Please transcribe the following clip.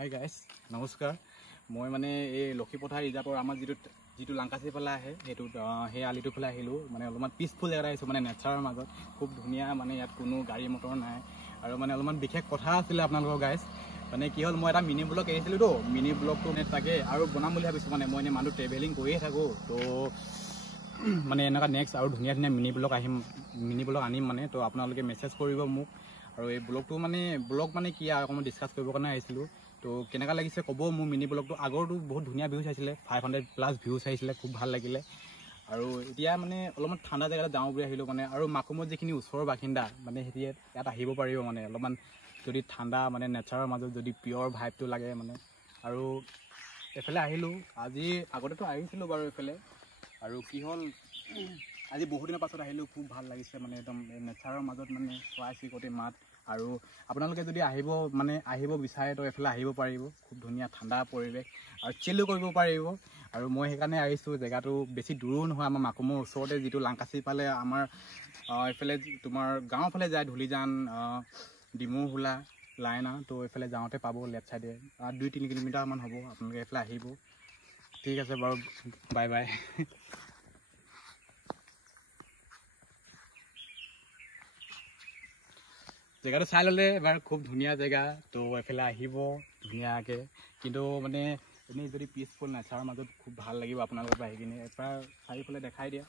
hi guys নমস্কাৰ মই মানে এই লক্ষীপথাৰ ৰিজাৰ্ভৰ আমাৰ যিটো লাংকাচি ফালে আহে সেইটোত সেই আলিটোৰ ফালে আহিলোঁ মানে অলপমান পিচফুল জেগাত আহিছোঁ মানে নেচাৰৰ মাজত খুব ধুনীয়া মানে ইয়াত কোনো গাড়ী মটৰ নাই আৰু মানে অলপমান বিশেষ কথা আছিলে আপোনালোকৰ গাইজ মানে কি হ'ল মই এটা মিনি ব্লগ এৰিছিলোঁ তো মিনি ব্লগটো মানে তাকে আৰু বনাম বুলি ভাবিছোঁ মানে মই এনেই মানুহ ট্ৰেভেলিং কৰিয়ে থাকোঁ তো মানে এনেকুৱা নেক্সট আৰু ধুনীয়া ধুনীয়া মিনি ব্লগ আনিম মানে তো আপোনালোকে মেছেজ কৰিব মোক আৰু এই ব্লগ মানে কি আৰু অকণমান ডিছকাছ কৰিবৰ কাৰণে আহিছিলোঁ তো কেনেকুৱা লাগিছে ক'ব মোৰ মিনি ব্লগটো আগৰটো বহুত ধুনীয়া ভিউজ আহিছিলে 500+ ভিউজ আহিছিলে খুব ভাল লাগিলে আৰু এতিয়া মানে অলপমান ঠাণ্ডা জেগাত যাওঁ বুলি আহিলোঁ মানে আৰু মাকুমত যিখিনি ওচৰৰ বাসিন্দা মানে সিহঁতি ইয়াত আহিব পাৰিব মানে অলপমান যদি ঠাণ্ডা মানে নেচাৰৰ মাজত যদি পিয়'ৰ ভাইবটো লাগে মানে আৰু এইফালে আহিলোঁ আজি আগতেতো আহিছিলোঁ বাৰু এইফালে আৰু কি হ'ল আজি বহুত দিনৰ পাছত আহিলোঁ খুব ভাল লাগিছে মানে একদম নেচাৰৰ মাজত মানে চৰাই চিৰিকটিৰ মাত আৰু আপোনালোকে যদি আহিব বিচাৰে তো এইফালে আহিব পাৰিব খুব ধুনীয়া ঠাণ্ডা পৰিৱেশ আৰু চিলো কৰিব পাৰিব আৰু মই সেইকাৰণে আহিছোঁ জেগাটো বেছি দূৰো নহয় আমাৰ মাকুমৰ ওচৰতে যিটো লাংকাচি পালে আমাৰ এইফালে তোমাৰ গাঁৱৰ ফালে যায় ধূলিজান ডিমুহোলা লাইনা তো এইফালে যাওঁতে পাব লেফ্ট চাইডে 2-3 কিলোমিটাৰমান হ'ব আপোনালোকে এইফালে আহিব ঠিক আছে বাৰু বাই বাই জেগাটো চাই ল'লে এবাৰ খুব ধুনীয়া জেগা তো এইফালে আহিব ধুনীয়াকৈ কিন্তু মানে এনেই যদি পিচফুল নেচাৰৰ মাজত খুব ভাল লাগিব আপোনালোকৰ পৰা আহি কিনে এবাৰ চাৰিওফালে দেখাই দিয়া